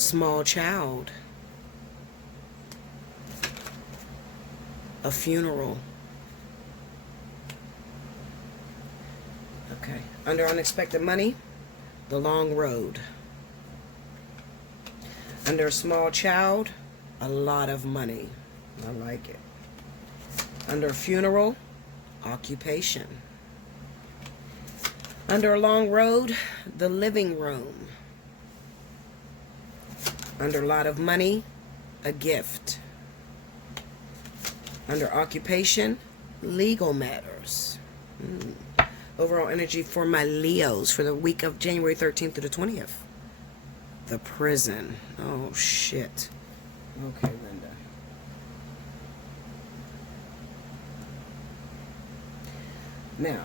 Small child. A funeral. Okay. Under unexpected money, the long road. Under a small child, a lot of money. I like it. Under a funeral, occupation. Under a long road, the living room. Under a lot of money, a gift. Under occupation, legal matters. Overall energy for my Leos for the week of January 13th through the 20th. The prison. Oh, shit. Okay, Linda. Now,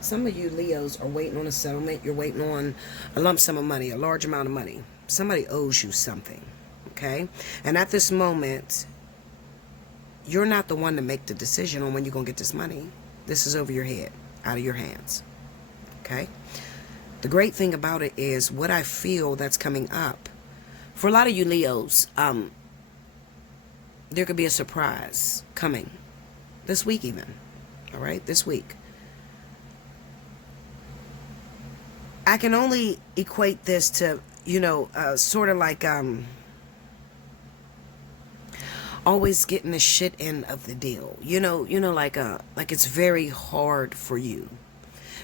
some of you Leos are waiting on a settlement. You're waiting on a lump sum of money, a large amount of money. Somebody owes you something, okay? And at this moment, you're not the one to make the decision on when you're going to get this money. This is over your head, out of your hands, okay? The great thing about it is what I feel that's coming up. For a lot of you Leos, there could be a surprise coming this week even, all right? This week. I can only equate this to, sort of like always getting the shit end of the deal. Like it's very hard for you.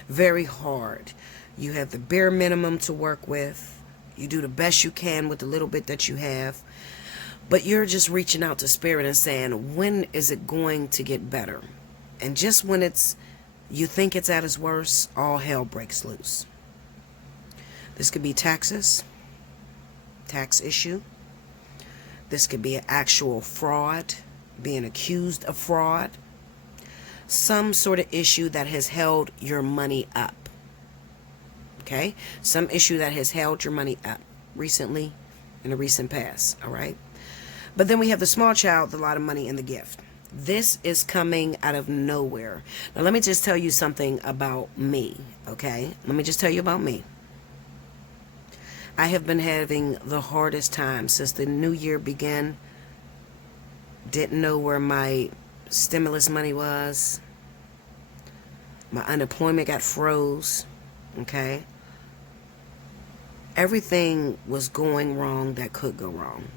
Very hard. You have the bare minimum to work with. You do the best you can with the little bit that you have. But you're just reaching out to spirit and saying, when is it going to get better? And just when you think it's at its worst, all hell breaks loose. This could be taxes, tax issue. This could be an actual fraud, being accused of fraud. Some sort of issue that has held your money up. Okay? Some issue that has held your money up recently, in the recent past. All right? But then we have the small child, a lot of money, and the gift. This is coming out of nowhere. Now, let me just tell you something about me. Okay? Let me just tell you about me. I have been having the hardest time since the new year began. Didn't know where my stimulus money was. My unemployment got froze. Okay? Everything was going wrong that could go wrong.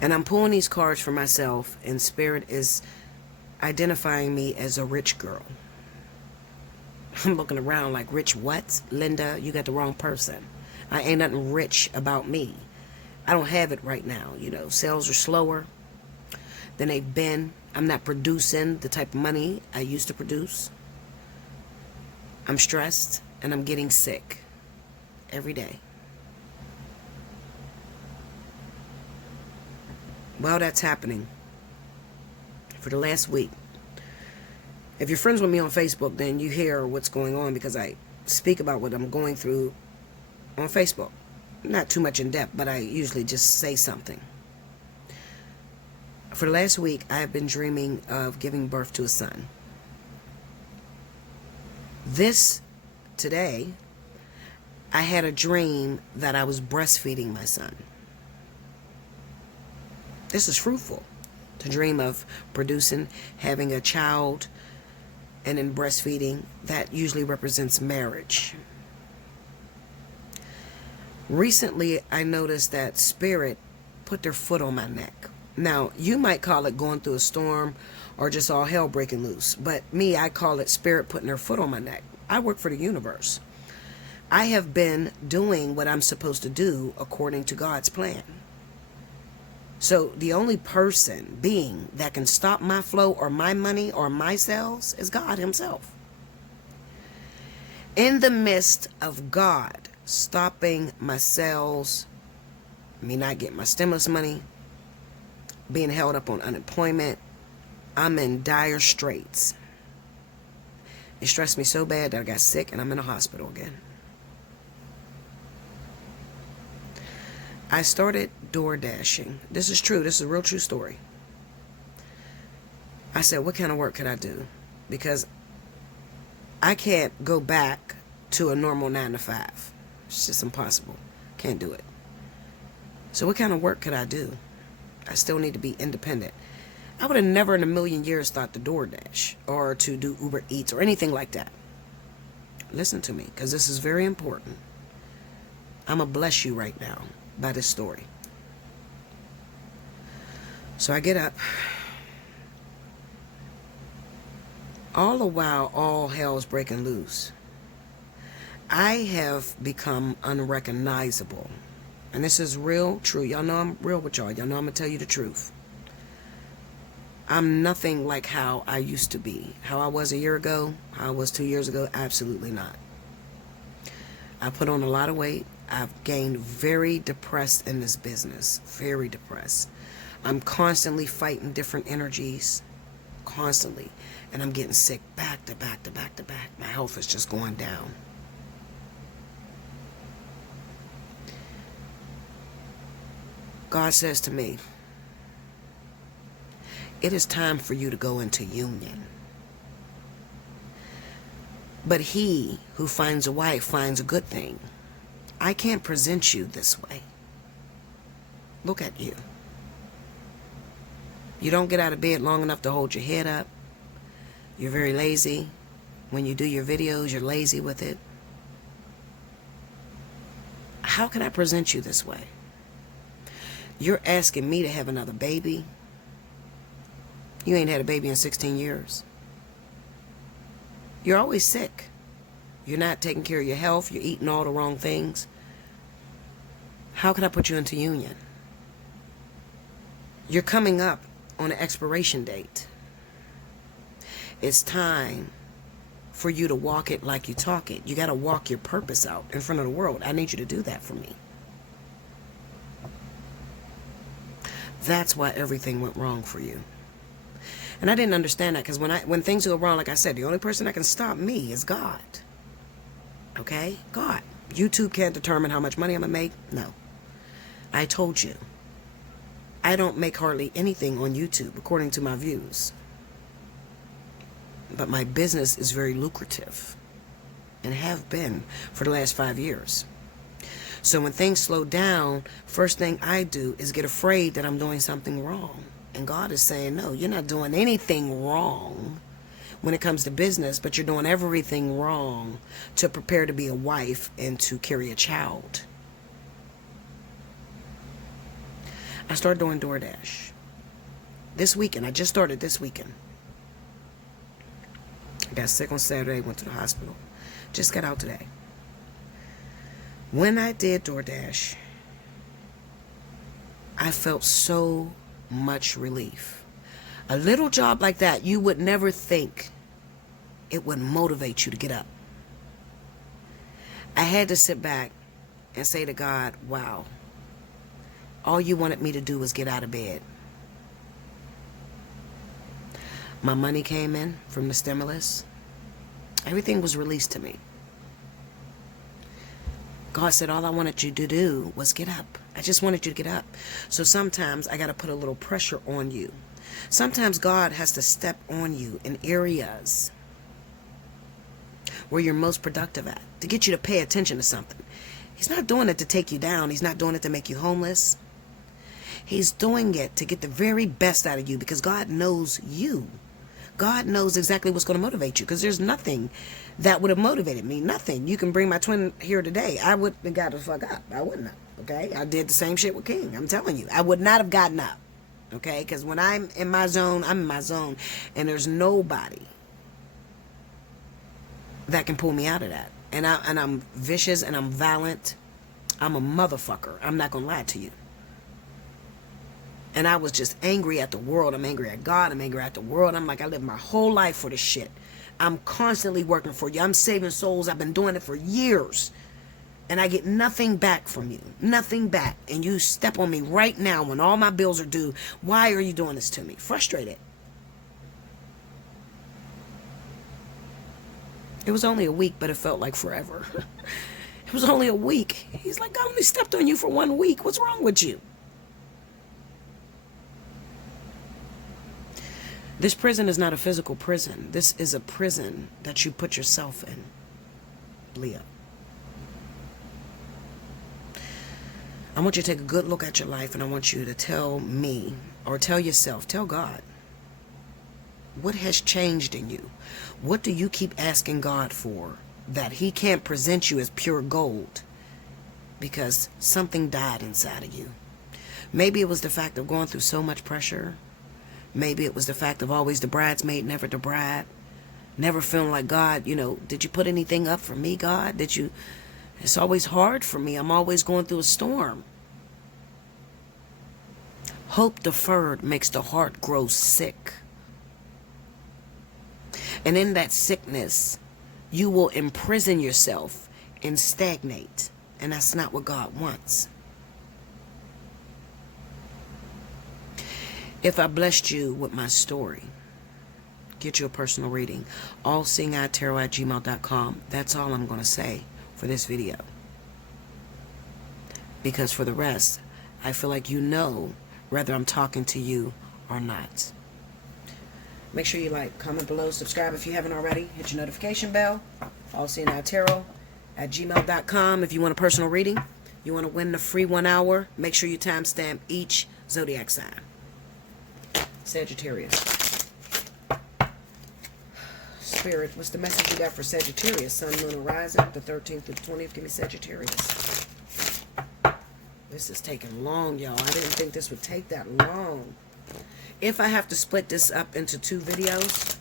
And I'm pulling these cards for myself, and Spirit is identifying me as a rich girl. I'm looking around like, rich what? Linda, you got the wrong person. I ain't nothing rich about me. I don't have it right now. Sales are slower than they've been. I'm not producing the type of money I used to produce. I'm stressed and I'm getting sick every day. Well, that's happening for the last week. If you're friends with me on Facebook, then you hear what's going on because I speak about what I'm going through on Facebook. Not too much in depth, but I usually just say something. For the last week, I've been dreaming of giving birth to a son. Today, I had a dream that I was breastfeeding my son. This is fruitful. To dream of producing, having a child, and in breastfeeding, that usually represents marriage. Recently, I noticed that Spirit put their foot on my neck. Now, you might call it going through a storm or just all hell breaking loose. But me, I call it Spirit putting their foot on my neck. I work for the universe. I have been doing what I'm supposed to do according to God's plan. So the only being that can stop my flow or my money or my sales is God himself. In the midst of God stopping my sales, me not getting my stimulus money, being held up on unemployment, I'm in dire straits. It stressed me so bad that I got sick and I'm in a hospital again. I started door dashing. This is true. This is a real true story. I said, what kind of work could I do? Because I can't go back to a normal 9 to 5. It's just impossible. Can't do it. So what kind of work could I do? I still need to be independent. I would have never in a million years thought to DoorDash or to do Uber Eats or anything like that. Listen to me, because this is very important. I'm going to bless you right now by this story. So I get up. All the while, all hell's breaking loose. I have become unrecognizable. And this is real, true. Y'all know I'm real with y'all. Y'all know I'm going to tell you the truth. I'm nothing like how I used to be. How I was a year ago, how I was 2 years ago, absolutely not. I put on a lot of weight. I've gained very depressed in this business. Very depressed. I'm constantly fighting different energies. Constantly. And I'm getting sick back to back to back to back. My health is just going down. God says to me, it is time for you to go into union. But he who finds a wife finds a good thing. I can't present you this way. Look at you. You don't get out of bed long enough to hold your head up. You're very lazy. When you do your videos, you're lazy with it. How can I present you this way? You're asking me to have another baby. You ain't had a baby in 16 years. You're always sick. You're not taking care of your health. You're eating all the wrong things. How can I put you into union? You're coming up on an expiration date. It's time for you to walk it like you talk it. You got to walk your purpose out in front of the world. I need you to do that for me. That's why everything went wrong for you. And I didn't understand that because when things go wrong, like I said, the only person that can stop me is God. Okay? God. YouTube can't determine how much money I'm going to make. No. I told you. I don't make hardly anything on YouTube according to my views. But my business is very lucrative and have been for the last 5 years. So when things slow down, first thing I do is get afraid that I'm doing something wrong. And God is saying, no, you're not doing anything wrong when it comes to business, but you're doing everything wrong to prepare to be a wife and to carry a child. I started doing DoorDash. This weekend, I just started this weekend. I got sick on Saturday, went to the hospital. Just got out today. When I did DoorDash, I felt so much relief. A little job like that, you would never think it would motivate you to get up. I had to sit back and say to God, wow, all you wanted me to do was get out of bed. My money came in from the stimulus. Everything was released to me. God said all I wanted you to do was get up. I just wanted you to get up. So sometimes I got to put a little pressure on you. Sometimes God has to step on you in areas where you're most productive at, to get you to pay attention to something. He's not doing it to take you down. He's not doing it to make you homeless. He's doing it to get the very best out of you because God knows you. God knows exactly what's going to motivate you because there's nothing that would have motivated me. Nothing. You can bring my twin here today. I wouldn't have got the fuck up. I wouldn't have. Okay? I did the same shit with King. I'm telling you. I would not have gotten up. Okay? Because when I'm in my zone, I'm in my zone. And there's nobody that can pull me out of that. And I'm vicious and I'm violent. I'm a motherfucker. I'm not going to lie to you. And I was just angry at the world. I'm angry at God. I'm angry at the world. I'm like, I lived my whole life for this shit. I'm constantly working for you. I'm saving souls. I've been doing it for years. And I get nothing back from you. Nothing back. And you step on me right now when all my bills are due. Why are you doing this to me? Frustrated. It was only a week, but it felt like forever. It was only a week. He's like, I only stepped on you for 1 week. What's wrong with you? This prison is not a physical prison. This is a prison that you put yourself in, Leo. I want you to take a good look at your life, and I want you to tell me, or tell yourself, tell God, what has changed in you? What do you keep asking God for that He can't present you as pure gold because something died inside of you? Maybe it was the fact of going through so much pressure. Maybe it was the fact of always the bridesmaid, never the bride. Never feeling like, God, did you put anything up for me, God? It's always hard for me. I'm always going through a storm. Hope deferred makes the heart grow sick. And in that sickness, you will imprison yourself and stagnate. And that's not what God wants. If I blessed you with my story, get you a personal reading. Allseeingeyetarot@gmail.com. That's all I'm going to say for this video. Because for the rest, I feel like you know whether I'm talking to you or not. Make sure you like, comment below, subscribe if you haven't already. Hit your notification bell. Allseeingeyetarot@gmail.com. If you want a personal reading, you want to win the free 1 hour, make sure you timestamp each zodiac sign. Sagittarius. Spirit, what's the message you got for Sagittarius? Sun, Moon, and Rising, the 13th through the 20th. Give me Sagittarius. This is taking long, y'all. I didn't think this would take that long. If I have to split this up into 2 videos,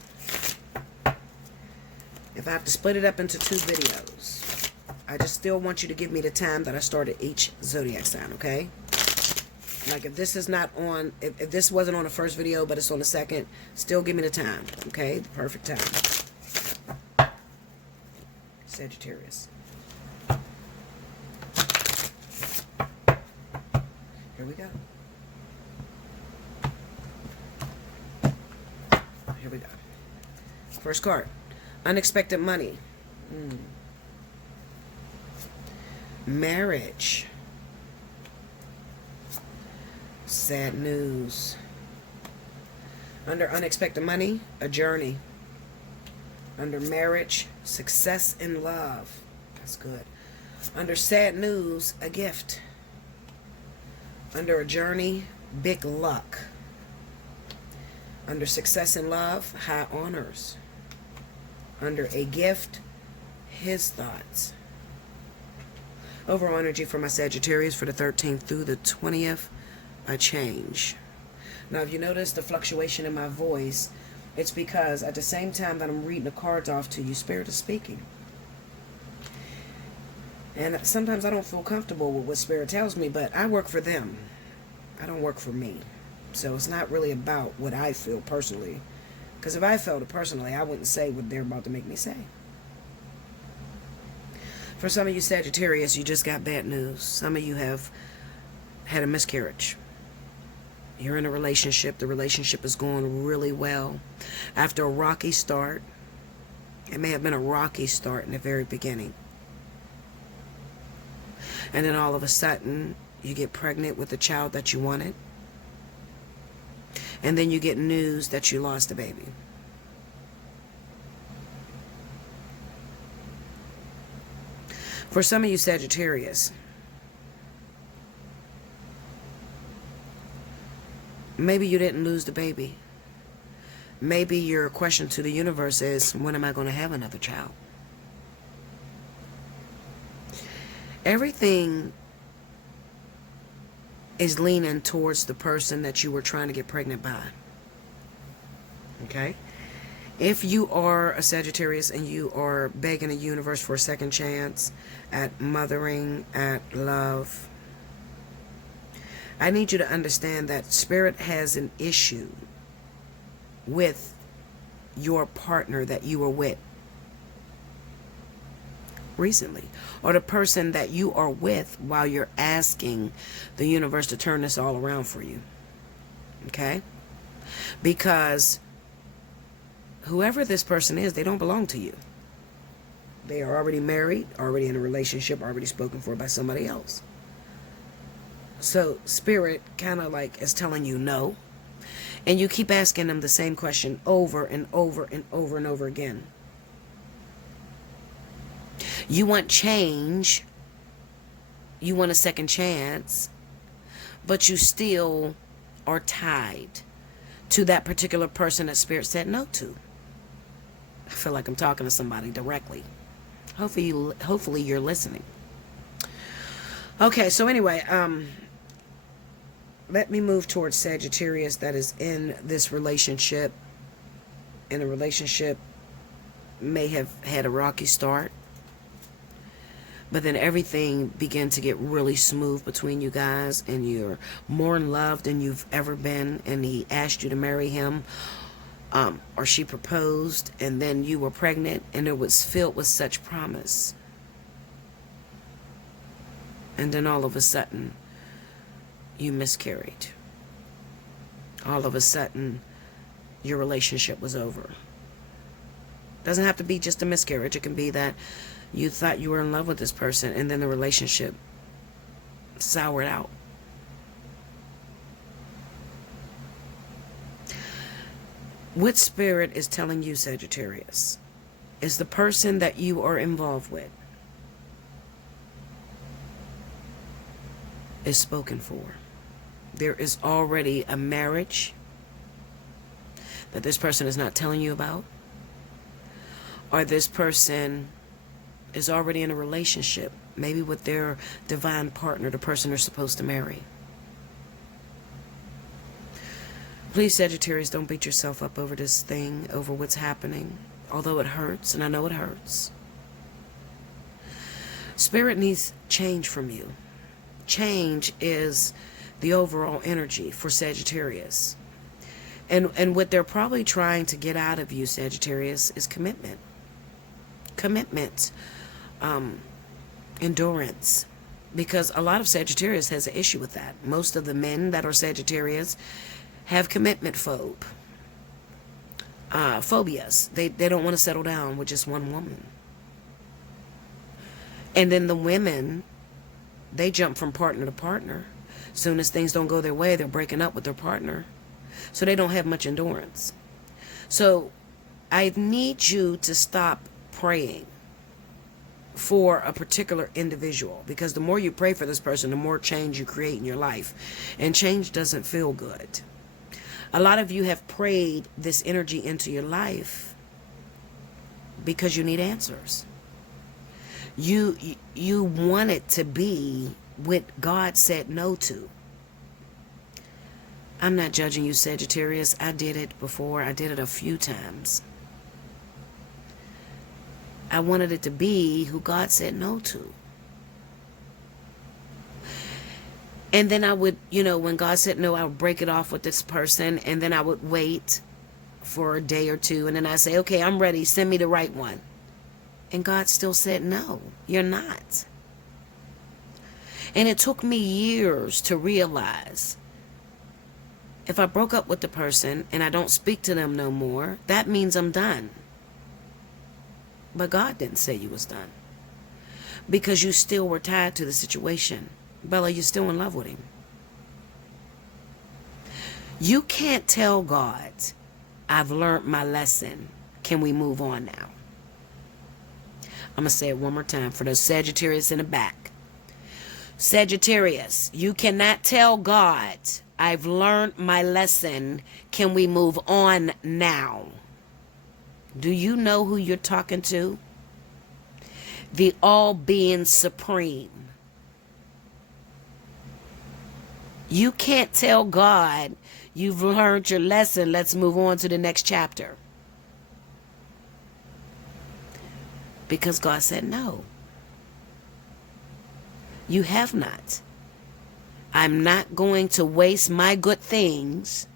I just still want you to give me the time that I started each zodiac sign, okay? Like if this is not on, if this wasn't on the first video, but it's on the second, still give me the time, okay? The perfect time. Sagittarius. Here we go. Here we go. First card. Unexpected money. Marriage. Sad news. Under unexpected money, a journey. Under marriage, success in love. That's good. Under sad news, a gift. Under a journey, big luck. Under success in love, high honors. Under a gift, his thoughts. Overall energy for my Sagittarius for the 13th through the 20th. A change. Now, if you notice the fluctuation in my voice, it's because at the same time that I'm reading the cards off to you, Spirit is speaking. And sometimes I don't feel comfortable with what Spirit tells me, but I work for them. I don't work for me. So it's not really about what I feel personally. Because if I felt it personally, I wouldn't say what they're about to make me say. For some of you Sagittarius, you just got bad news. Some of you have had a miscarriage. You're in a relationship. The relationship is going really well. After a rocky start, it may have been a rocky start in the very beginning. And then all of a sudden, you get pregnant with the child that you wanted. And then you get news that you lost a baby. For some of you Sagittarius, maybe you didn't lose the baby. Maybe your question to the universe is, when am I going to have another child? Everything is leaning towards the person that you were trying to get pregnant by. Okay? If you are a Sagittarius and you are begging the universe for a second chance at mothering, at love, I need you to understand that Spirit has an issue with your partner that you were with recently, or the person that you are with while you're asking the universe to turn this all around for you. Okay? Because whoever this person is, they don't belong to you. They are already married, already in a relationship, already spoken for by somebody else. So Spirit kind of like is telling you no. And you keep asking them the same question over and over and over and over again. You want change. You want a second chance. But you still are tied to that particular person that Spirit said no to. I feel like I'm talking to somebody directly. Hopefully you're listening. Okay, so anyway, let me move towards Sagittarius that is in this relationship. And the relationship may have had a rocky start, but then everything began to get really smooth between you guys, and you're more in love than you've ever been, and he asked you to marry him, or she proposed, and then you were pregnant, and it was filled with such promise. And then all of a sudden, you miscarried. All of a sudden, your relationship was over. Doesn't have to be just a miscarriage. It can be that you thought you were in love with this person, and then the relationship soured out. What Spirit is telling you, Sagittarius, is the person that you are involved with is spoken for. There is already a marriage that this person is not telling you about, or this person is already in a relationship, maybe with their divine partner, the person they're supposed to marry. Please, Sagittarius, don't beat yourself up over this thing, over what's happening, although it hurts, and I know it hurts. Spirit needs change from you. Change is the overall energy for Sagittarius. And what they're probably trying to get out of you, Sagittarius, is commitment. Commitment. Endurance. Because a lot of Sagittarius has an issue with that. Most of the men that are Sagittarius have commitment phobias. They don't want to settle down with just one woman. And then the women, they jump from partner to partner. Soon as things don't go their way, they're breaking up with their partner. So they don't have much endurance. So I need you to stop praying for a particular individual, because the more you pray for this person, the more change you create in your life. And change doesn't feel good. A lot of you have prayed this energy into your life because you need answers. You want it to be what God said no to. I'm not judging you, Sagittarius. I did it before. I did it a few times. I wanted it to be who God said no to. And then I would, when God said no, I would break it off with this person, and then I would wait for a day or two, and then I say, okay, I'm ready. Send me the right one. And God still said, no, you're not. And it took me years to realize if I broke up with the person and I don't speak to them no more, that means I'm done. But God didn't say you was done, because you still were tied to the situation. Bella, you're still in love with him. You can't tell God, I've learned my lesson. Can we move on now? I'm going to say it one more time for those Sagittarius in the back. Sagittarius, you cannot tell God, I've learned my lesson. Can we move on now? Do you know who you're talking to? The all-being supreme. You can't tell God, you've learned your lesson. Let's move on to the next chapter. Because God said no. You have not. I'm not going to waste my good things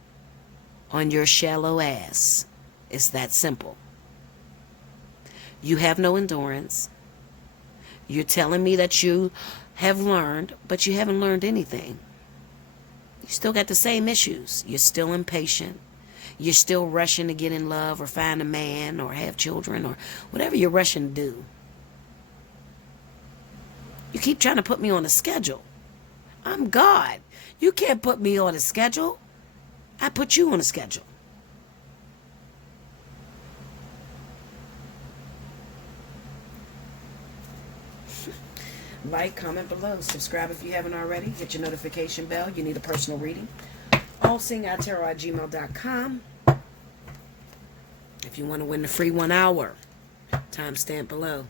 on your shallow ass. It's that simple. You have no endurance. You're telling me that you have learned, but you haven't learned anything. You still got the same issues. You're still impatient. You're still rushing to get in love or find a man or have children or whatever you're rushing to do. You keep trying to put me on a schedule. I'm God. You can't put me on a schedule. I put you on a schedule. Like, comment below. Subscribe if you haven't already. Hit your notification bell. You need a personal reading. Allseeingeyetarot@gmail.com. If you want to win the free 1 hour, timestamp below.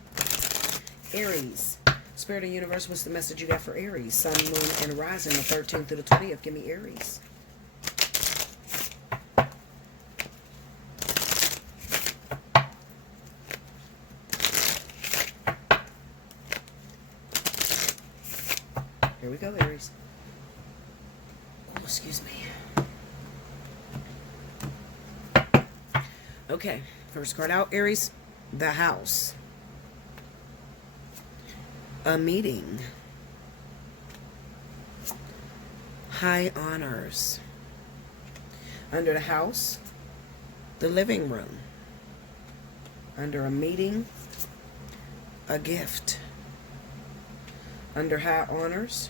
Aries. Spirit of the universe, what's the message you got for Aries? Sun, moon, and rising, the 13th through the 20th. Give me Aries. Here we go, Aries. Oh, excuse me. Okay, first card out, Aries. The House. A meeting. High honors. Under the house, the living room. Under a meeting, a gift. Under high honors,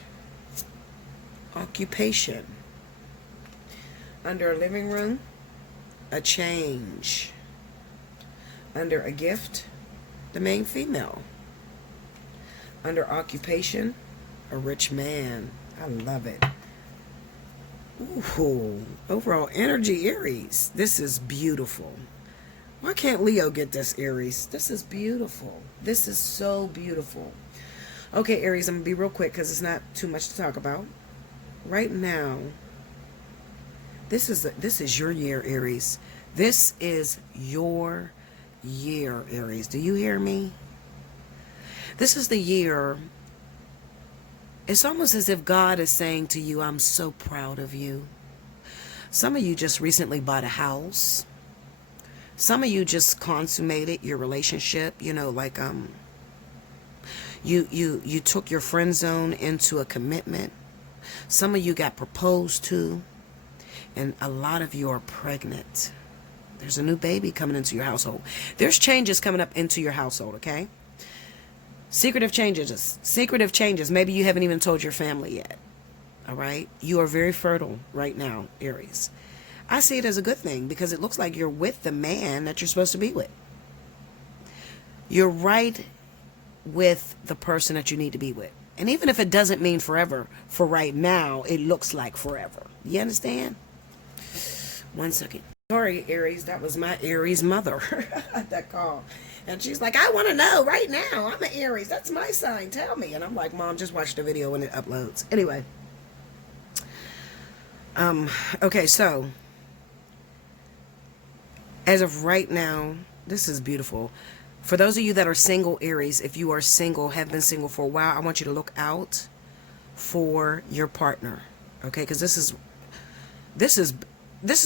occupation. Under a living room, a change. Under a gift, the main female. Under occupation, a rich man. I love it. Ooh, overall energy, Aries. This is beautiful. Why can't Leo get this, Aries? This is beautiful. This is so beautiful. Okay, Aries, I'm going to be real quick because it's not too much to talk about. Right now, this is your year, Aries. This is your year, Aries. Do you hear me? This is the year. It's almost as if God is saying to you, I'm so proud of you. Some of you just recently bought a house. Some of you just consummated your relationship, you know, like you took your friend zone into a commitment. Some of you got proposed to, and a lot of you are pregnant. There's a new baby coming into your household. There's changes coming up into your household, okay? Secretive changes. Secretive changes. Maybe you haven't even told your family yet. All right? You are very fertile right now, Aries. I see it as a good thing because it looks like you're with the man that you're supposed to be with. You're right with the person that you need to be with. And even if it doesn't mean forever, for right now, it looks like forever. You understand? 1 second. Sorry, Aries. That was my Aries mother. That call. And she's like, I want to know right now. I'm an Aries. That's my sign. Tell me. And I'm like, Mom, just watch the video when it uploads. Anyway. Okay, so as of right now, this is beautiful. For those of you that are single, Aries, if you are single, have been single for a while, I want you to look out for your partner. Okay, because this is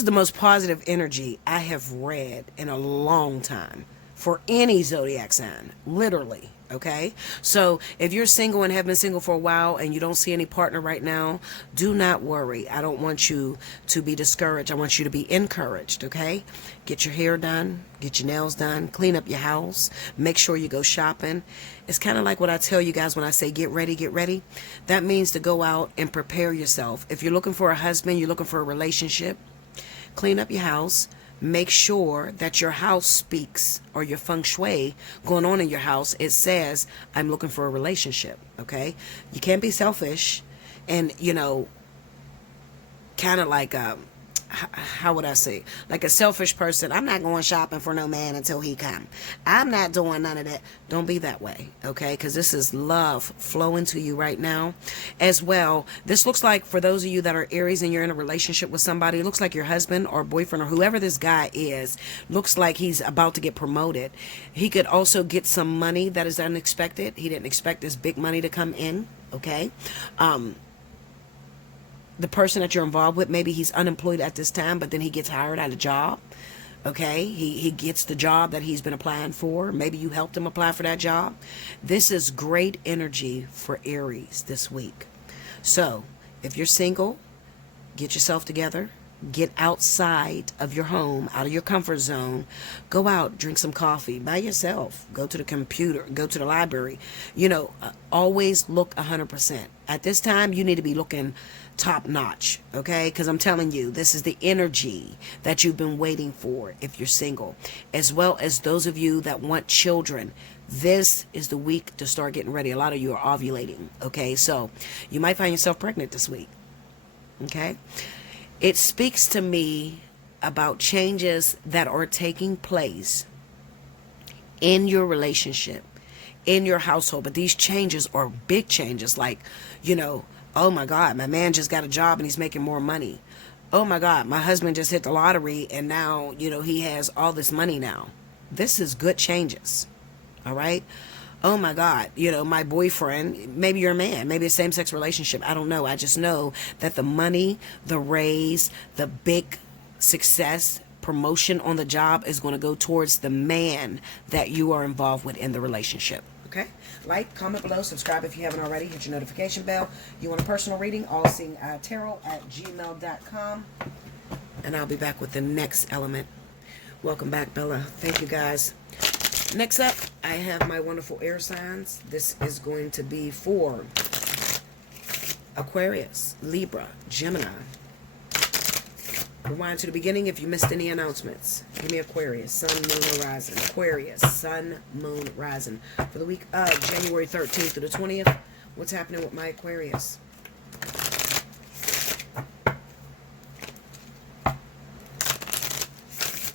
the most positive energy I have read in a long time for any zodiac sign, literally. Okay, so if you're single and have been single for a while and you don't see any partner right now, do not worry. I don't want you to be discouraged. I want you to be encouraged. Okay, get your hair done, get your nails done, clean up your house, make sure you go shopping. It's kind of like what I tell you guys when I say get ready, get ready. That means to go out and prepare yourself. If you're looking for a husband, you're looking for a relationship, clean up your house. Make sure that your house speaks, or your feng shui going on in your house, it says, I'm looking for a relationship, okay? You can't be selfish and, you know, kind of like, how would I say, like a selfish person. I'm not going shopping for no man until he come. I'm not doing none of that. Don't be that way, okay? Because this is love flowing to you right now as well. This looks like, for those of you that are Aries and you're in a relationship with somebody, it looks like your husband or boyfriend or whoever this guy is, looks like he's about to get promoted. He could also get some money that is unexpected. He didn't expect this big money to come in, okay? The person that you're involved with, maybe he's unemployed at this time, but then he gets hired at a job. Okay, he gets the job that he's been applying for. Maybe you helped him apply for that job. This is great energy for Aries this week. So if you're single, get yourself together, Get outside of your home, out of your comfort zone. Go out, drink some coffee by yourself. Go to the computer, go to the library. Always look 100%. At this time, you need to be looking top notch, okay? Because I'm telling you, this is the energy that you've been waiting for if you're single, as well as those of you that want children. This is the week to start getting ready. A lot of you are ovulating, okay? So you might find yourself pregnant this week, okay? It speaks to me about changes that are taking place in your relationship, in your household. But these changes are big changes, like, oh my God, my man just got a job and he's making more money. Oh my God, my husband just hit the lottery and now, he has all this money now. This is good changes. All right. Oh my God, my boyfriend, maybe you're a man, maybe a same-sex relationship. I don't know. I just know that the money, the raise, the big success, promotion on the job is going to go towards the man that you are involved with in the relationship. Okay? Like, comment below, subscribe if you haven't already, hit your notification bell. You want a personal reading, Allseeingeyetarot@gmail.com. And I'll be back with the next element. Welcome back, Bella. Thank you, guys. Next up, I have my wonderful air signs. This is going to be for Aquarius, Libra, Gemini. Rewind to the beginning if you missed any announcements. Give me Aquarius, Sun, Moon, Horizon. Aquarius, Sun, Moon, Horizon. For the week of January 13th to the 20th, what's happening with my Aquarius?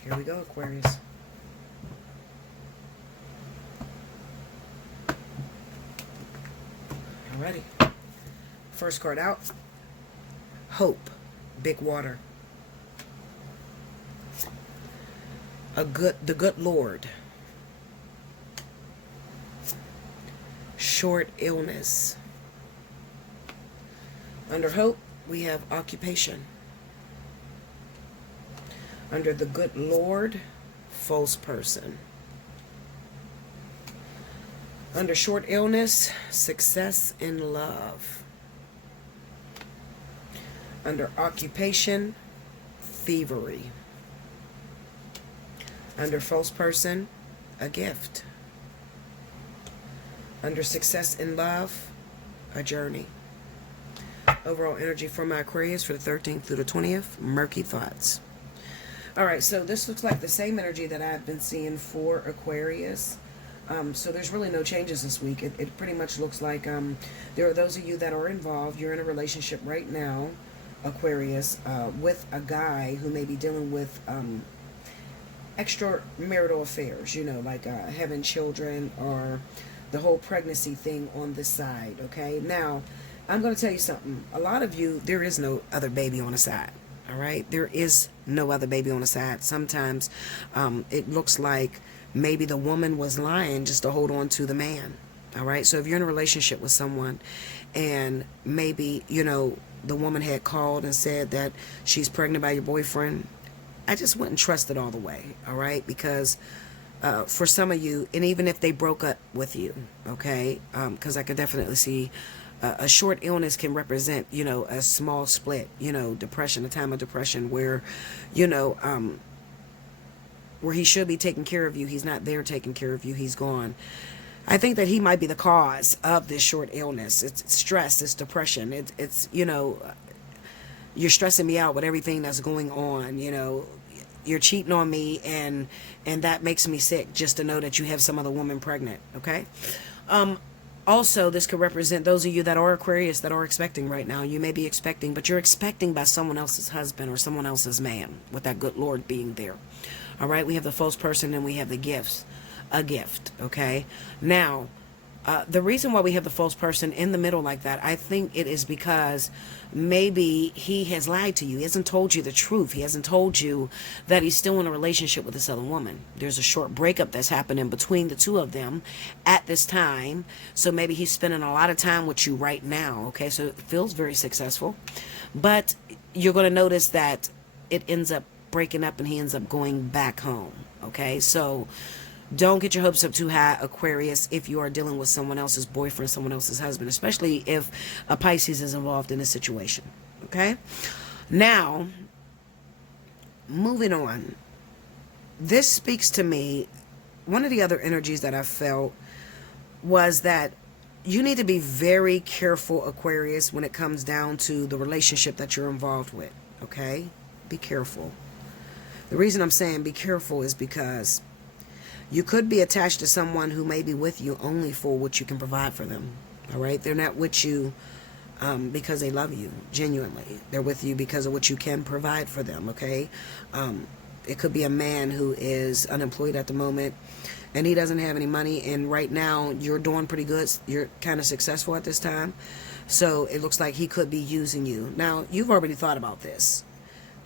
Here we go, Aquarius. Alrighty. First card out. Hope. Big water. The good Lord. Short illness. Under hope, we have occupation. Under the good Lord, false person. Under short illness, success in love. Under occupation, thievery. Under false person, a gift. Under success in love, a journey. Overall energy for my Aquarius for the 13th through the 20th, murky thoughts. Alright, so this looks like the same energy that I've been seeing for Aquarius. So there's really no changes this week. It pretty much looks like there are those of you that are involved. You're in a relationship right now, Aquarius, with a guy who may be dealing with extramarital affairs, like having children or the whole pregnancy thing on the side, okay? Now, I'm going to tell you something. A lot of you, there is no other baby on the side, all right? There is no other baby on the side. Sometimes it looks like maybe the woman was lying just to hold on to the man. All right. So if you're in a relationship with someone and maybe, the woman had called and said that she's pregnant by your boyfriend, I just wouldn't trust it all the way. All right. Because for some of you, and even if they broke up with you, okay, because I could definitely see a short illness can represent, a small split, depression, a time of depression where, where he should be taking care of you, he's not there taking care of you, he's gone. I think that he might be the cause of this short illness. It's stress, it's depression, it's you're stressing me out with everything that's going on, you're cheating on me, and that makes me sick just to know that you have some other woman pregnant, okay? Also, this could represent those of you that are Aquarius that are expecting right now. You may be expecting, but you're expecting by someone else's husband or someone else's man, with that good Lord being there. All right, we have the false person and we have the gifts. A gift, okay? Now, the reason why we have the false person in the middle like that, I think it is because maybe he has lied to you. He hasn't told you the truth. He hasn't told you that he's still in a relationship with this other woman. There's a short breakup that's happening between the two of them at this time. So maybe he's spending a lot of time with you right now, okay? So it feels very successful. But you're going to notice that it ends up breaking up and he ends up going back home, okay? So don't get your hopes up too high, Aquarius, if you are dealing with someone else's boyfriend, someone else's husband, especially if a Pisces is involved in a situation, okay? Now, moving on. This speaks to me. One of the other energies that I felt was that you need to be very careful, Aquarius, when it comes down to the relationship that you're involved with. Okay? Be careful. The reason I'm saying be careful is because you could be attached to someone who may be with you only for what you can provide for them. All right? They're not with you because they love you, genuinely. They're with you because of what you can provide for them, okay? It could be a man who is unemployed at the moment and he doesn't have any money, and right now you're doing pretty good. You're kind of successful at this time. So it looks like he could be using you. Now, you've already thought about this.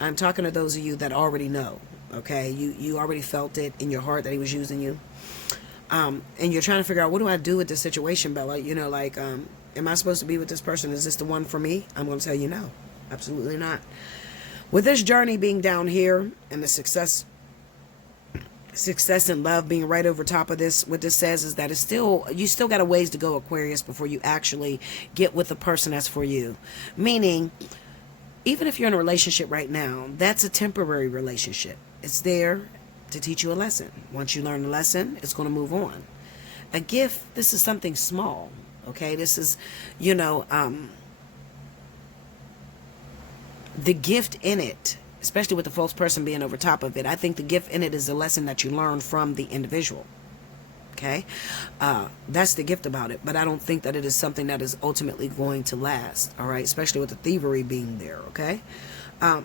I'm talking to those of you that already know, okay? You already felt it in your heart that he was using you. And you're trying to figure out, what do I do with this situation, Bella? You know, like, am I supposed to be with this person? Is this the one for me? I'm going to tell you no. Absolutely not. With this journey being down here and the success and love being right over top of this, what this says is that you still got a ways to go, Aquarius, before you actually get with the person that's for you. Meaning, even if you're in a relationship right now, that's a temporary relationship. It's there to teach you a lesson. Once you learn the lesson, it's going to move on. A gift, this is something small, okay? This is, the gift in it, especially with the false person being over top of it, I think the gift in it is the lesson that you learn from the individual. Okay? That's the gift about it. But I don't think that it is something that is ultimately going to last. All right? Especially with the thievery being there. Okay?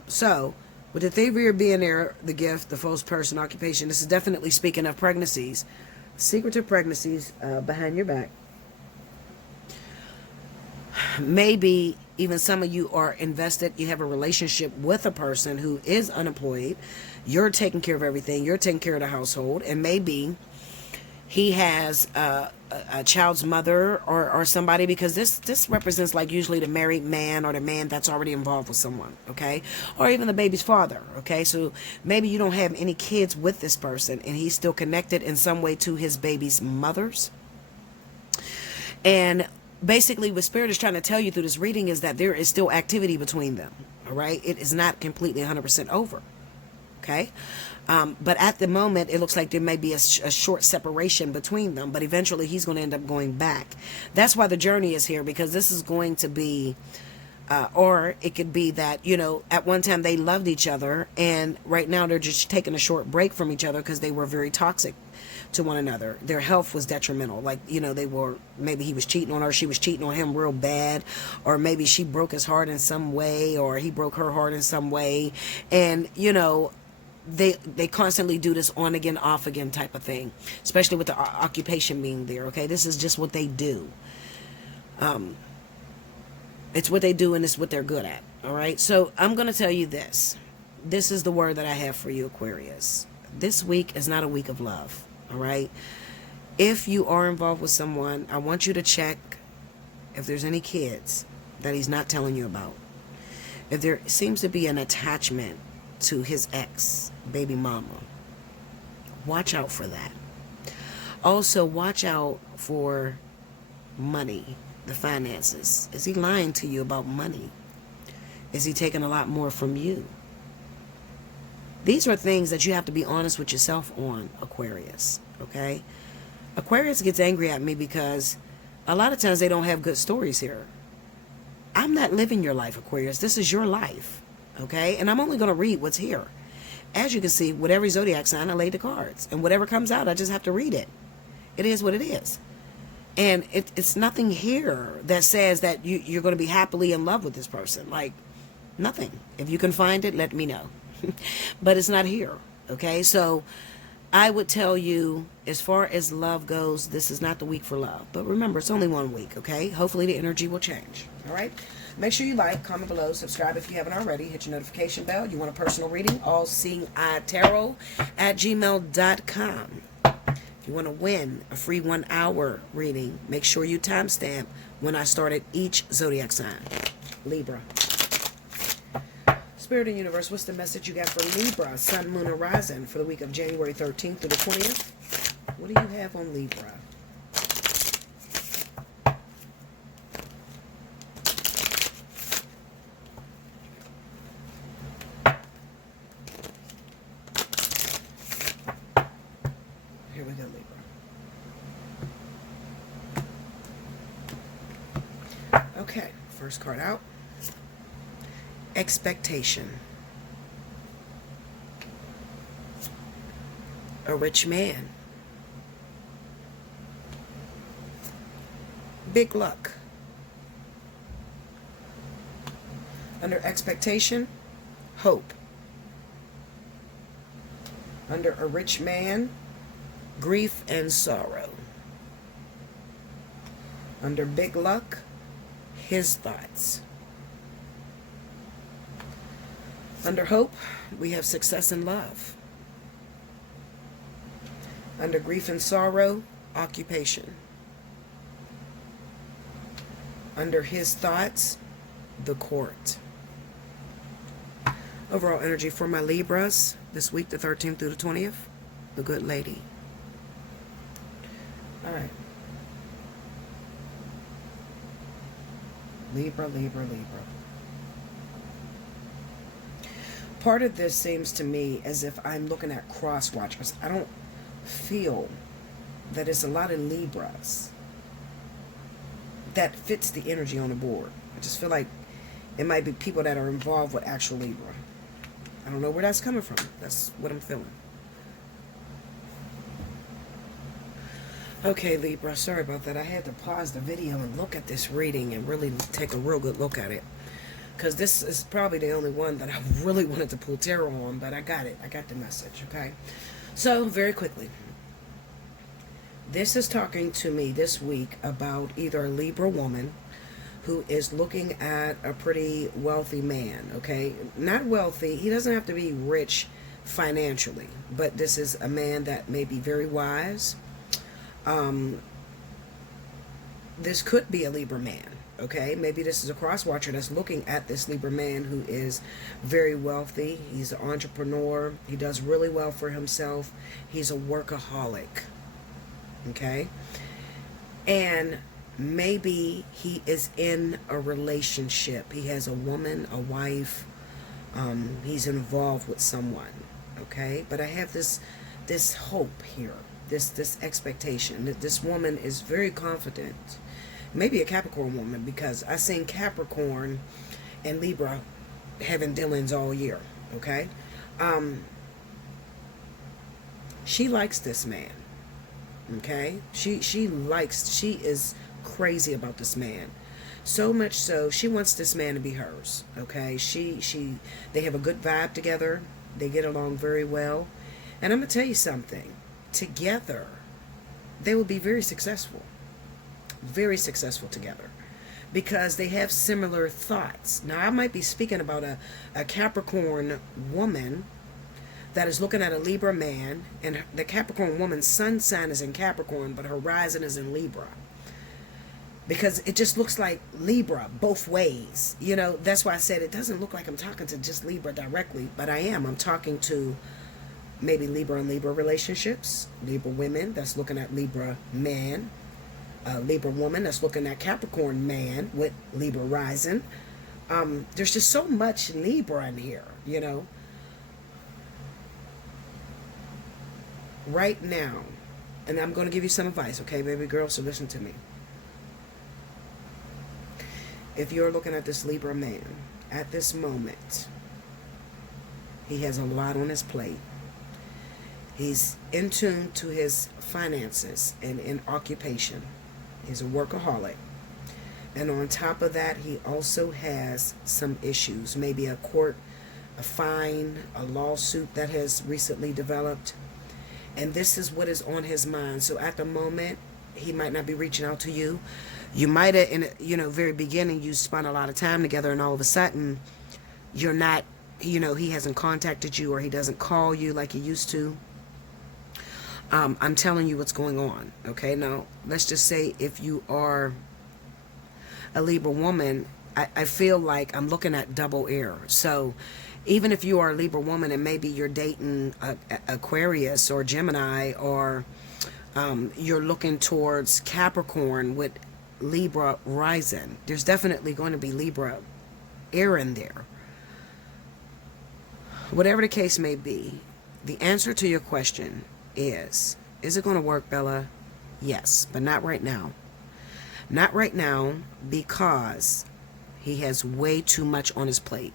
So, with the thievery being there, the gift, the false person, occupation, this is definitely speaking of pregnancies. Secretive pregnancies behind your back. Maybe even some of you are invested. You have a relationship with a person who is unemployed. You're taking care of everything. You're taking care of the household. And maybe he has a child's mother or somebody, because this represents like usually the married man or the man that's already involved with someone, okay? Or even the baby's father, okay? So maybe you don't have any kids with this person and he's still connected in some way to his baby's mothers. And basically what Spirit is trying to tell you through this reading is that there is still activity between them, all right? It is not completely 100% over, okay? But at the moment, it looks like there may be a short separation between them, but eventually he's going to end up going back. That's why the journey is here, because this is going to be, or it could be that, at one time they loved each other, and right now they're just taking a short break from each other because they were very toxic to one another. Their health was detrimental. Like, maybe he was cheating on her, she was cheating on him real bad, or maybe she broke his heart in some way, or he broke her heart in some way. And, they constantly do this on again, off again type of thing, especially with the occupation being there, okay? This is just what they do. It's what they do, and it's what they're good at, all right? So I'm going to tell you this. This is the word that I have for you, Aquarius. This week is not a week of love, all right? If you are involved with someone, I want you to check if there's any kids that he's not telling you about. If there seems to be an attachment to his ex, baby mama, watch out for that. Also, watch out for money, the finances. Is he lying to you about money? Is he taking a lot more from you? These are things that you have to be honest with yourself on, Aquarius, okay? Aquarius gets angry at me because a lot of times they don't have good stories here. I'm not living your life, Aquarius. This is your life, okay? And I'm only going to read what's here. As you can see, with every zodiac sign, I laid the cards. And whatever comes out, I just have to read it. It is what it is. And it's nothing here that says that you're going to be happily in love with this person. Like, nothing. If you can find it, let me know. But it's not here, okay? So I would tell you, as far as love goes, this is not the week for love. But remember, it's only 1 week, okay? Hopefully the energy will change, all right? Make sure you like, comment below, subscribe if you haven't already. Hit your notification bell. You want a personal reading? Allseeingeyetarot at gmail.com. If you want to win a free 1-hour reading, make sure you timestamp when I started each zodiac sign. Libra. Spirit and Universe, what's the message you got for Libra, Sun, Moon, and Rising for the week of January 13th through the 20th? What do you have on Libra? First card out. Expectation. A rich man. Big luck. Under expectation, hope. Under a rich man, grief and sorrow. Under big luck, his thoughts. Under hope, we have success and love. Under grief and sorrow, occupation. Under his thoughts, the court. Overall energy for my Libras this week, the 13th through the 20th, the good lady. All right. Libra, Libra, Libra. Part of this seems to me as if I'm looking at cross watchers. I don't feel that it's a lot of Libras that fits the energy on the board. I just feel like it might be people that are involved with actual Libra. I don't know where that's coming from. That's what I'm feeling. Okay, Libra, sorry about that. I had to pause the video and look at this reading and really take a real good look at it. Because this is probably the only one that I really wanted to pull tarot on, but I got it. I got the message, okay? So, very quickly. This is talking to me this week about either a Libra woman who is looking at a pretty wealthy man, okay? Not wealthy. He doesn't have to be rich financially, but this is a man that may be very wise. This could be a Libra man, okay? Maybe this is a cross watcher that's looking at this Libra man who is very wealthy. He's an entrepreneur. He does really well for himself. He's a workaholic, okay? And maybe he is in a relationship. He has a woman, a wife. He's involved with someone, okay? But I have this hope here, this expectation that this woman is very confident. Maybe a Capricorn woman, because I've seen Capricorn and Libra having dealings all year, okay? She likes this man, okay? She is crazy about this man. So much so, she wants this man to be hers, okay? They have a good vibe together. They get along very well. And I'm going to tell you something. Together, they will be very successful. Very successful together. Because they have similar thoughts. Now, I might be speaking about a Capricorn woman that is looking at a Libra man. And the Capricorn woman's sun sign is in Capricorn, but her rising is in Libra. Because it just looks like Libra both ways. You know, that's why I said it doesn't look like I'm talking to just Libra directly. But I am. I'm talking to maybe Libra and Libra relationships. Libra women that's looking at Libra man. Libra woman that's looking at Capricorn man with Libra rising. There's just so much Libra in here, you know. Right now, and I'm going to give you some advice, okay, baby girl, so listen to me. If you're looking at this Libra man, at this moment, he has a lot on his plate. He's in tune to his finances and in occupation. He's a workaholic. And on top of that, he also has some issues. Maybe a fine, a lawsuit that has recently developed. And this is what is on his mind. So at the moment, he might not be reaching out to you. You might have, in very beginning, you spent a lot of time together, and all of a sudden, you're not, he hasn't contacted you, or he doesn't call you like he used to. I'm telling you what's going on, okay? Now, let's just say if you are a Libra woman, I feel like I'm looking at double air. So even if you are a Libra woman and maybe you're dating Aquarius or Gemini, or you're looking towards Capricorn with Libra rising, there's definitely going to be Libra air in there. Whatever the case may be, the answer to your question is it going to work, Bella? Yes, but not right now. Not right now, because He has way too much on his plate.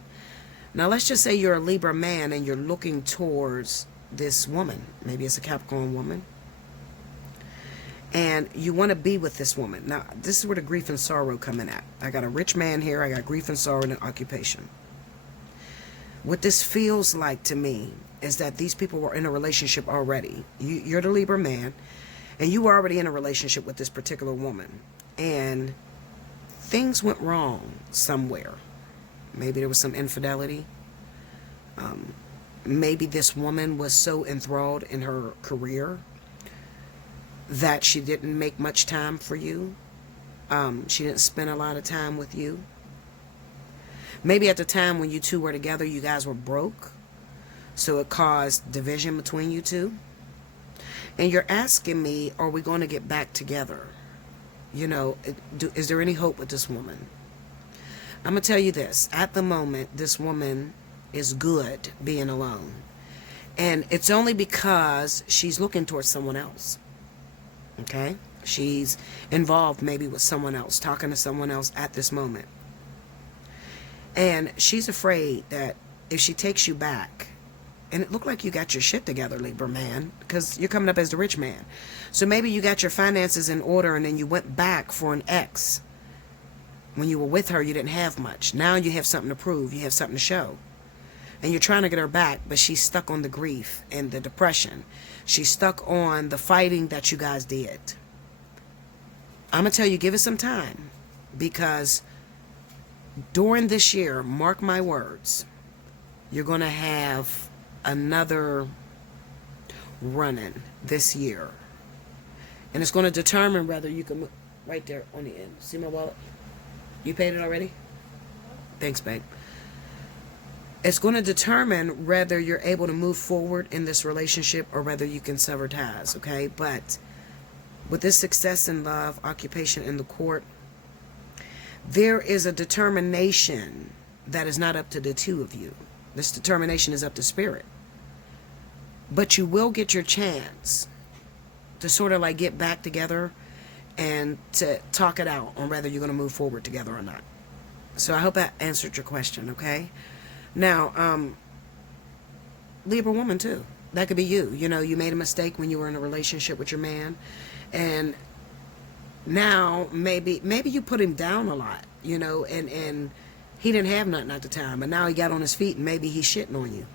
Now, let's just say you're a Libra man and you're looking towards this woman. Maybe it's a Capricorn woman. And you want to be with this woman. Now, this is where the grief and sorrow come in at. I got a rich man here. I got grief and sorrow and an occupation. What this feels like to me is that these people were in a relationship already. You're the Libra man, and you were already in a relationship with this particular woman. And things went wrong somewhere. Maybe there was some infidelity. Maybe this woman was so enthralled in her career that she didn't make much time for you. She didn't spend a lot of time with you. Maybe at the time when you two were together, you guys were broke, so it caused division between you two. And you're asking me, are we going to get back together? You know, is there any hope with this woman? I'm going to tell you this. At the moment, this woman is good being alone. And it's only because she's looking towards someone else. Okay? She's involved maybe with someone else, talking to someone else at this moment. And she's afraid that if she takes you back, and it looked like you got your shit together, Libra man, because you're coming up as the rich man. So maybe you got your finances in order and then you went back for an ex. When you were with her, you didn't have much. Now you have something to prove. You have something to show. And you're trying to get her back, but she's stuck on the grief and the depression. She's stuck on the fighting that you guys did. I'm going to tell you, give it some time. Because during this year, mark my words, you're going to have another run-in this year. And it's going to determine whether you can... Right there on the end. See my wallet? You paid it already? Thanks, babe. It's going to determine whether you're able to move forward in this relationship or whether you can sever ties, okay? But with this success in love, occupation in the court, there is a determination that is not up to the two of you. This determination is up to spirit. But you will get your chance to sort of like get back together and to talk it out on whether you're going to move forward together or not. So I hope that answered your question, okay? Now, Libra woman too. That could be you. You know, you made a mistake when you were in a relationship with your man. And now maybe you put him down a lot, you know, and he didn't have nothing at the time. But now he got on his feet and maybe he's shitting on you.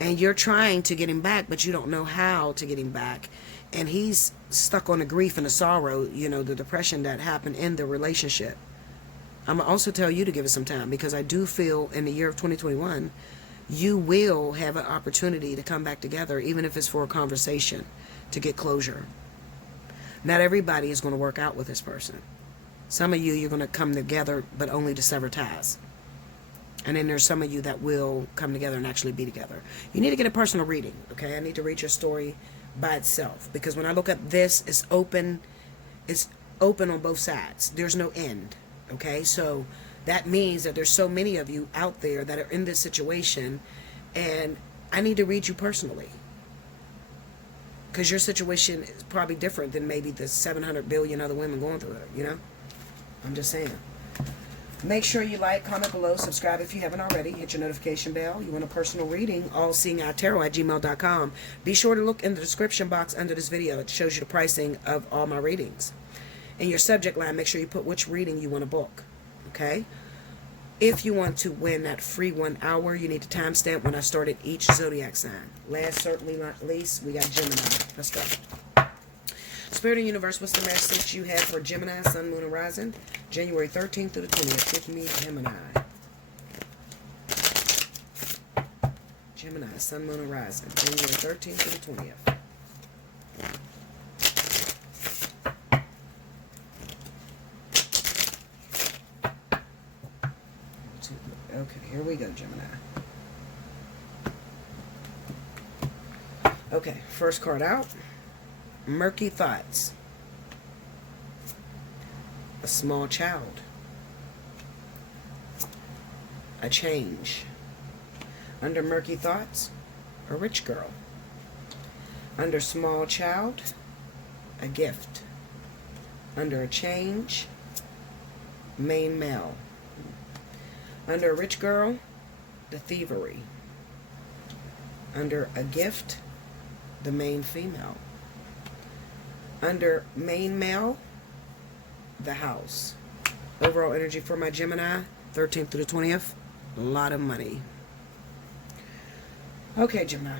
And you're trying to get him back, but you don't know how to get him back. And he's stuck on the grief and the sorrow, you know, the depression that happened in the relationship. I'm going to also tell you to give it some time, because I do feel in the year of 2021, you will have an opportunity to come back together, even if it's for a conversation, to get closure. Not everybody is going to work out with this person. Some of you, you're going to come together, but only to sever ties. And then there's some of you that will come together and actually be together. You need to get a personal reading, okay? I need to read your story by itself, because when I look at this, it's open on both sides. There's no end, okay? So that means that there's so many of you out there that are in this situation, and I need to read you personally, because your situation is probably different than maybe the 700 billion other women going through it, you know? I'm just saying. Make sure you like, comment below, subscribe if you haven't already. Hit your notification bell. You want a personal reading, allseeingeyetarot@gmail.com. Be sure to look in the description box under this video. It shows you the pricing of all my readings. In your subject line, make sure you put which reading you want to book. Okay? If you want to win that free 1 hour, you need to timestamp when I started each zodiac sign. Last, certainly not least, we got Gemini. Let's go. Spirit and Universe, what's the message you have for Gemini, Sun, Moon, and Rising? January 13th through the 20th. Give me Gemini. Gemini, Sun, Moon, and Rising. January 13th through the 20th. Okay, here we go, Gemini. Okay, first card out. Murky thoughts. A small child. A change. Under murky thoughts, a rich girl. Under small child, a gift. Under a change, main male. Under a rich girl, the thievery. Under a gift, the main female. Under main male, the house. Overall energy for my Gemini, 13th through the 20th, a lot of money. Okay, Gemini.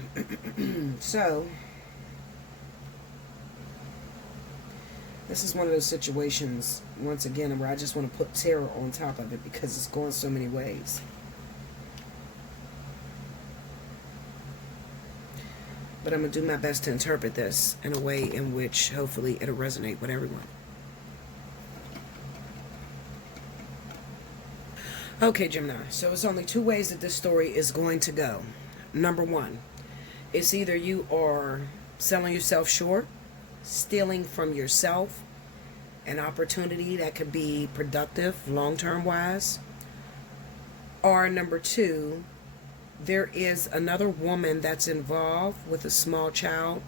So, this is one of those situations, once again, where I just want to put tarot on top of it because it's going so many ways. But I'm going to do my best to interpret this in a way in which hopefully it'll resonate with everyone. Okay, Gemini. So it's only two ways that this story is going to go. Number one, it's either you are selling yourself short, stealing from yourself an opportunity that could be productive long-term wise. Or number two, there is another woman that's involved with a small child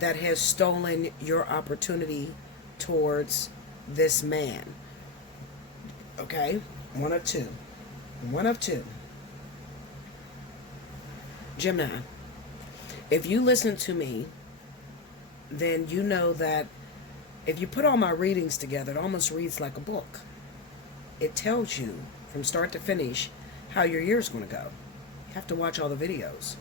that has stolen your opportunity towards this man. Okay? One of two. One of two. Gemini, if you listen to me, then you know that if you put all my readings together, it almost reads like a book. It tells you from start to finish how your year's going to go. You have to watch all the videos.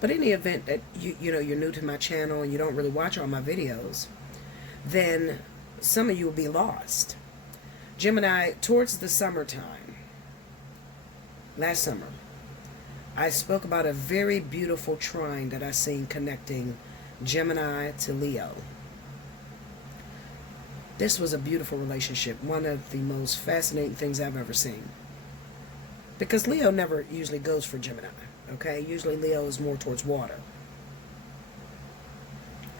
But in the event that you're new to my channel and you don't really watch all my videos, then some of you will be lost. Gemini, towards the summertime, last summer, I spoke about a very beautiful trine that I seen connecting Gemini to Leo. This was a beautiful relationship, one of the most fascinating things I've ever seen. Because Leo never usually goes for Gemini, okay? Usually Leo is more towards water.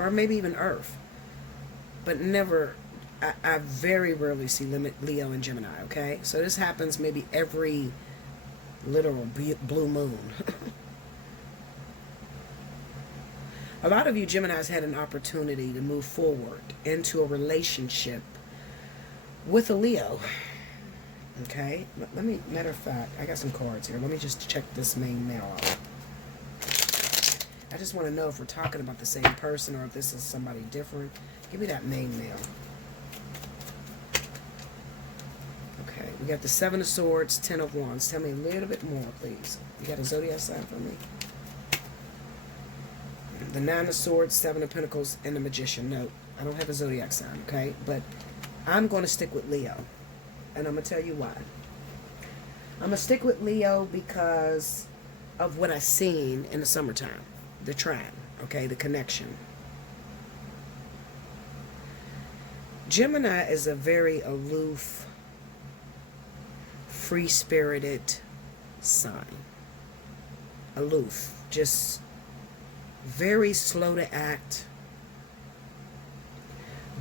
Or maybe even earth. But never, I very rarely see Leo and Gemini, okay? So this happens maybe every literal blue moon. A lot of you Geminis had an opportunity to move forward into a relationship with a Leo. Okay, let me, matter of fact, I got some cards here. Let me just check this main male out. I just want to know if we're talking about the same person or if this is somebody different. Give me that main male. Okay, we got the Seven of Swords, Ten of Wands. Tell me a little bit more, please. You got a zodiac sign for me? The Nine of Swords, Seven of Pentacles, and the Magician. No, I don't have a zodiac sign, okay? But I'm going to stick with Leo. And I'm going to tell you why. I'm going to stick with Leo because of what I've seen in the summertime. The trine, okay? The connection. Gemini is a very aloof, free-spirited sign. Aloof. Just very slow to act.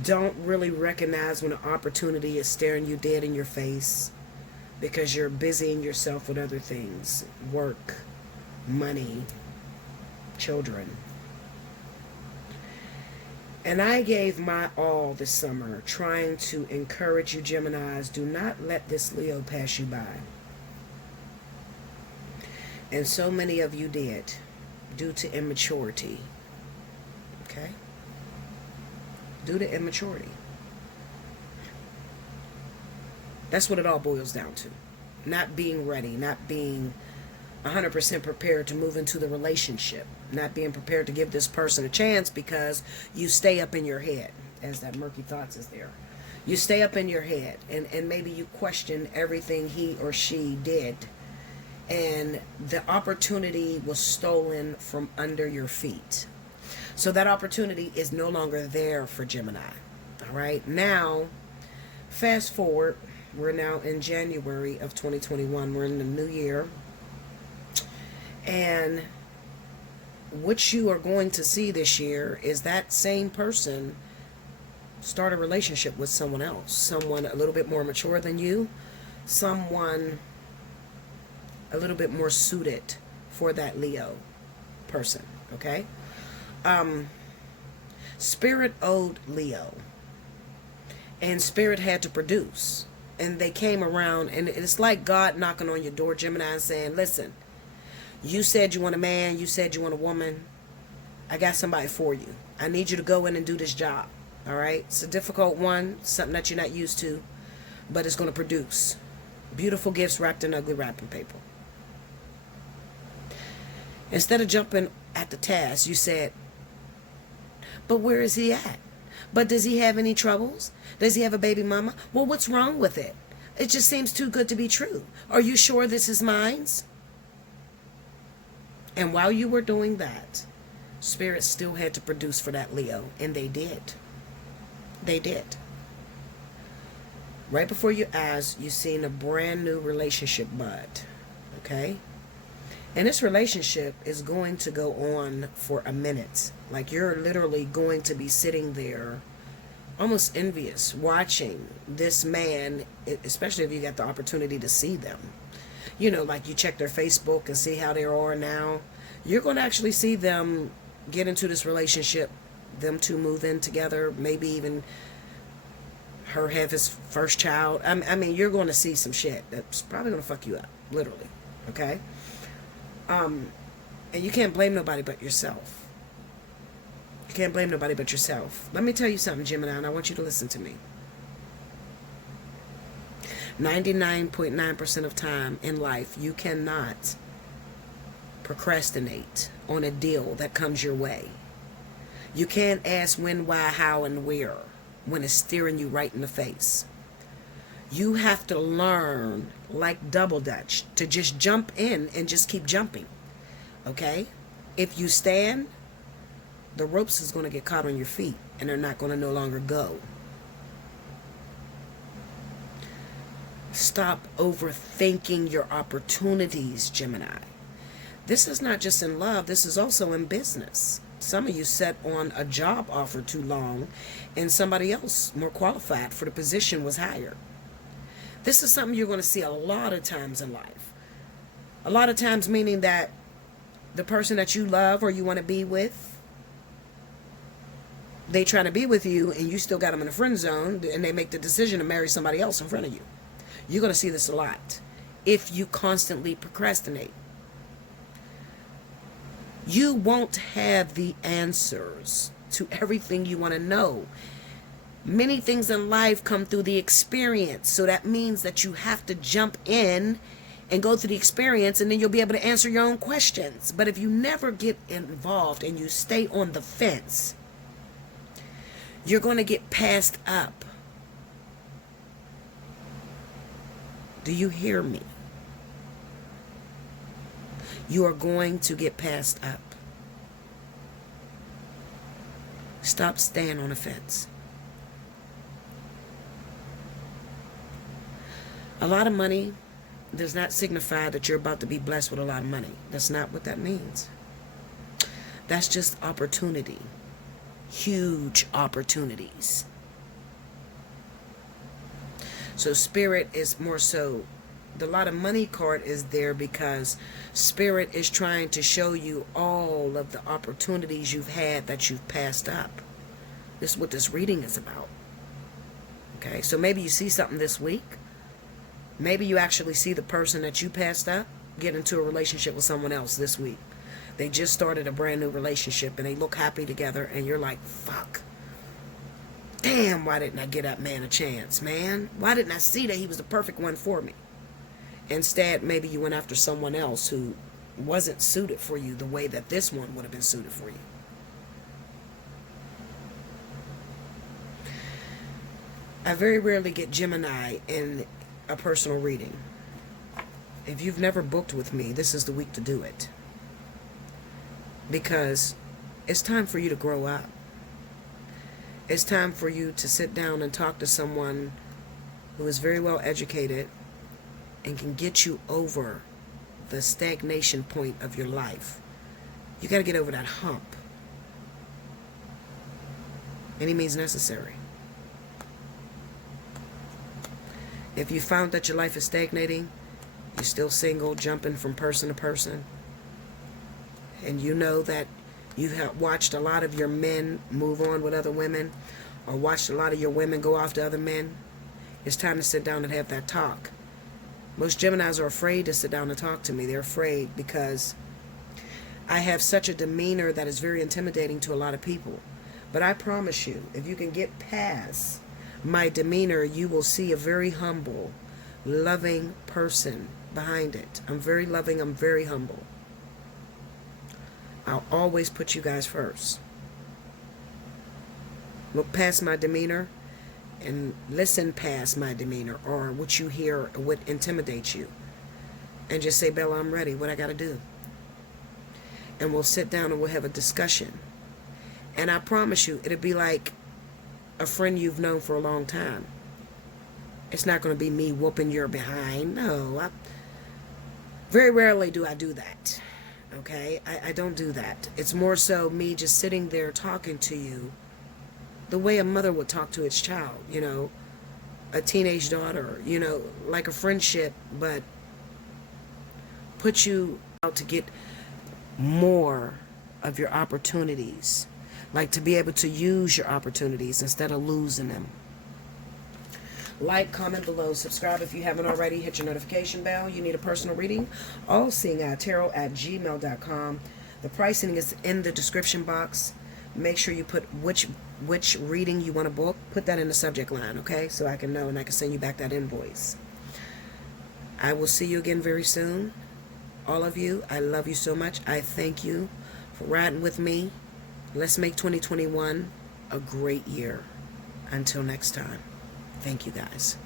Don't really recognize when an opportunity is staring you dead in your face because you're busying yourself with other things. Work, money, children. And I gave my all this summer trying to encourage you Geminis, do not let this Leo pass you by. And so many of you did due to immaturity. Okay? Due to immaturity. That's what it all boils down to. Not being ready, not being 100% prepared to move into the relationship, not being prepared to give this person a chance because you stay up in your head, as that murky thoughts is there. You stay up in your head and maybe you question everything he or she did, and the opportunity was stolen from under your feet. So that opportunity is no longer there for Gemini. All right. Now, fast forward. We're now in January of 2021. We're in the new year. And what you are going to see this year is that same person start a relationship with someone else. Someone a little bit more mature than you. Someone a little bit more suited for that Leo person. Okay? Spirit owed Leo, and Spirit had to produce. and they came around, and it's like God knocking on your door, Gemini, and saying, listen, you said you want a man, you said you want a woman. I got somebody for you. I need you to go in and do this job. All right? It's a difficult one, something that you're not used to, but it's going to produce beautiful gifts wrapped in ugly wrapping paper. Instead of jumping at the task, you said, but where is he at? But does he have any troubles? Does he have a baby mama? Well, what's wrong with it? It just seems too good to be true. Are you sure this is mine? And while you were doing that, Spirit still had to produce for that Leo, and they did. They did. Right before your eyes, you seen a brand new relationship bud. Okay? And this relationship is going to go on for a minute. Like, you're literally going to be sitting there almost envious, watching this man, especially if you got the opportunity to see them. You know, like you check their Facebook and see how they are now. You're going to actually see them get into this relationship, them two move in together, maybe even her have his first child. I mean, you're going to see some shit that's probably going to fuck you up, literally. Okay? And you can't blame nobody but yourself. You can't blame nobody but yourself. Let me tell you something, Gemini, and I want you to listen to me. 99.9% of time in life, you cannot procrastinate on a deal that comes your way. You can't ask when, why, how, and where when it's staring you right in the face. You have to learn, like double dutch, to just jump in and just keep jumping. Okay? If you stand, the ropes is going to get caught on your feet, and they're not going to no longer go. Stop overthinking your opportunities, Gemini. This is not just in love, this is also in business. Some of you sat on a job offer too long, and somebody else more qualified for the position was hired. This is something you're going to see a lot of times in life. A lot of times meaning that the person that you love or you want to be with, they try to be with you and you still got them in the friend zone, and they make the decision to marry somebody else in front of you. You're going to see this a lot if you constantly procrastinate. You won't have the answers to everything you want to know. Many things in life come through the experience. So that means that you have to jump in and go through the experience, and then you'll be able to answer your own questions. But if you never get involved and you stay on the fence, you're going to get passed up. Do you hear me? You are going to get passed up. Stop staying on the fence. A lot of money does not signify that you're about to be blessed with a lot of money. That's not what that means. That's just opportunity. Huge opportunities. So Spirit is more so, the lot of money card is there because Spirit is trying to show you all of the opportunities you've had that you've passed up. This is what this reading is about. Okay, so maybe you see something this week. Maybe you actually see the person that you passed up get into a relationship with someone else this week. They just started a brand new relationship and they look happy together, and you're like, fuck. Damn, why didn't I give that man a chance, man? Why didn't I see that he was the perfect one for me? Instead, maybe you went after someone else who wasn't suited for you the way that this one would have been suited for you. I very rarely get Gemini in a personal reading. If you've never booked with me, this is the week to do it. Because it's time for you to grow up. It's time for you to sit down and talk to someone who is very well educated and can get you over the stagnation point of your life. You got to get over that hump. Any means necessary. If you found that your life is stagnating, you're still single, jumping from person to person, and you know that you have watched a lot of your men move on with other women, or watched a lot of your women go off to other men, It's time to sit down and have that talk. Most Geminis are afraid to sit down and talk to me. They're afraid because I have such a demeanor that is very intimidating to a lot of people. But I promise you, if you can get past my demeanor, you will see a very humble, loving person behind it. I'm very loving. I'm very humble. I'll always put you guys first. Look past my demeanor and listen past my demeanor or what you hear or what intimidates you. And just say, Bella, I'm ready. What I got to do? And we'll sit down and we'll have a discussion. And I promise you, it'll be like a friend you've known for a long time. It's not going to be me whooping your behind. No, very rarely do I do that. Okay? I don't do that. It's more so me just sitting there talking to you the way a mother would talk to its child, you know, a teenage daughter, you know, like a friendship, but put you out to get more of your opportunities, like to be able to use your opportunities instead of losing them. Like, comment below, subscribe if you haven't already, hit your notification bell. You need a personal reading? Allseeingeyetarot@gmail.com. The pricing is in the description box. Make sure you put which reading you want to book. Put that in the subject line, okay? So I can know and I can send you back that invoice. I will see you again very soon. All of you, I love you so much. I thank you for riding with me. Let's make 2021 a great year. Until next time. Thank you, guys.